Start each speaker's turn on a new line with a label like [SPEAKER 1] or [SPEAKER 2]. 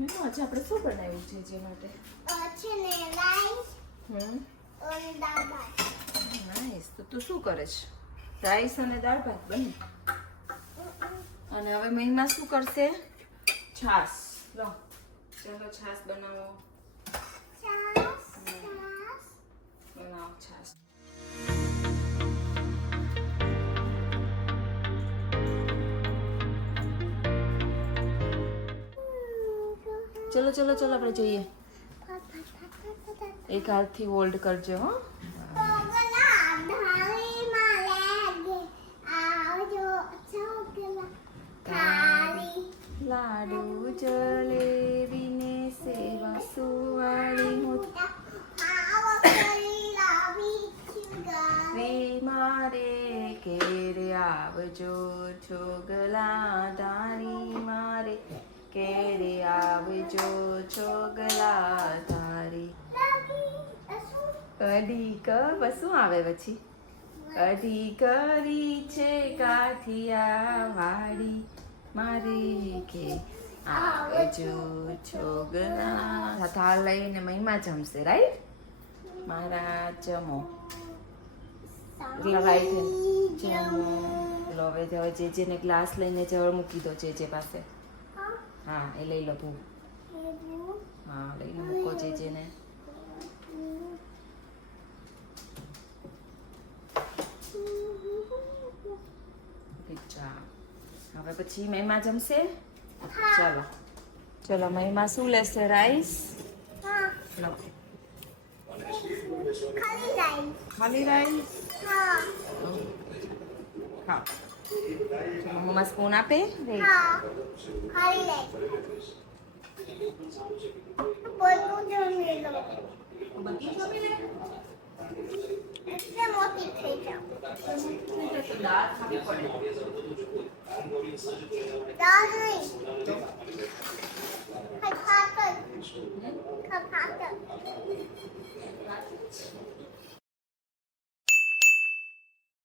[SPEAKER 1] હમ, આજે આપણે શું બનાવ્યું છે જે માટે?
[SPEAKER 2] છે ને રાઈસ
[SPEAKER 1] હમ.
[SPEAKER 2] અને દાળ ભાત.
[SPEAKER 1] નાઈસ તો તું શું કરે છે? રાઈસ અને દાળ ભાત બને? અને હવે મહિમા શું કરશે? છાસ લો. ચાલો છાસ બનાવો. ચલો ચલો ચલો આપણે જઈએ. એક હાથથી હોલ્ડ કરજો હો. લાડુ જલેબી ને સેવા સુવાળી રે મારે કેરે આવજો છોગલા ધારી મારે. આવજો છોગલા તારી. અઢી ક શું આવે પછી? અઢી કરી છે કાઠિયા વાડી મારી કે આવજો છોગલા થાળ લઈને મહિમા જમશે રાઈટ મારા એટલે રાઈટ હવે હવે જે જેને ગ્લાસ લઈને જવળ મૂકી દો, જે જે પાસે. હા એ લઈ લો ભૂ હા લઈને મૂકો જે જેને પિઝા હવે પછી મહેમા જમશે? ચલો. ચલો મહિમા શું લેશે? રાઈસ? લો. ખાલી રાઈસ. ખાલી રાઈસ? હા. આપે રે બધી જમી લે
[SPEAKER 2] મોટી થઈ જાવ
[SPEAKER 1] તો દાળ ખાવી પડે
[SPEAKER 2] દાળ નહીં